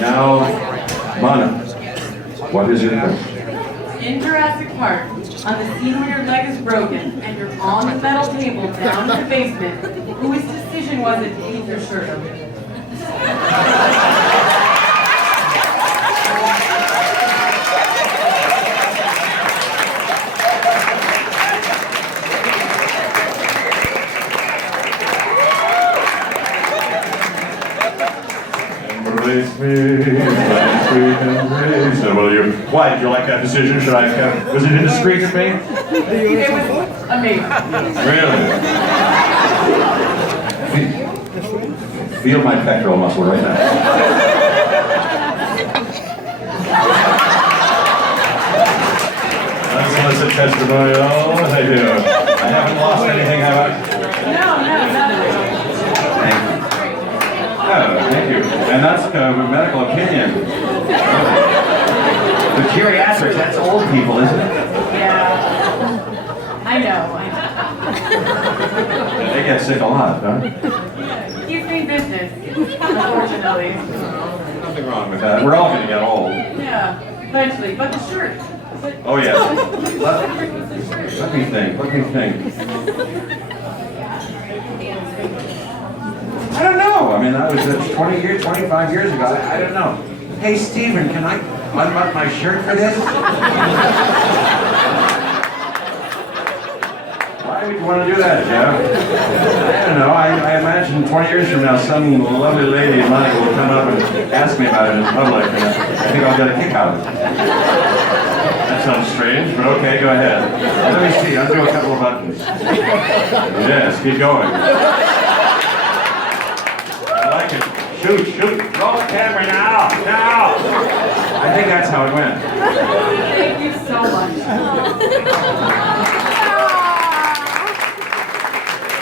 Now, Mana, what is your question? In Jurassic Park, on the scene where your leg is broken and you're on the metal table down in the basement, whose decision was it to keep your shirt open? Embrace me, my sweet embrace. Will you? Why did you like that decision? Should I have? Was it indiscreet of me? It was amazing. Really? Feel my pectoral muscle right now. Unsolicited testimonial. I do. I haven't lost anything, have I? No, none of it. Oh, thank you. And that's medical opinion. The geriatrics, that's old people, isn't it? Yeah. I know. They get sick a lot, huh? Keeps me business, unfortunately. Nothing wrong with that. We're all going to get old. Yeah, eventually. But the shirt. Oh, yeah. Let me think. I don't know. I mean, that was 20 years, 25 years ago. I don't know. Hey, Stephen, can I unbutton my shirt for this? Why would you want to do that, Jeff? I don't know. I imagine 20 years from now, some lovely lady in Monica will come up and ask me about it in public, and I think I'll get a kick out of it. That sounds strange, but okay, go ahead. Let me see. Undo a couple of buttons. Yes, keep going. Shoot, roll the camera now! I think that's how it went. Thank you so much.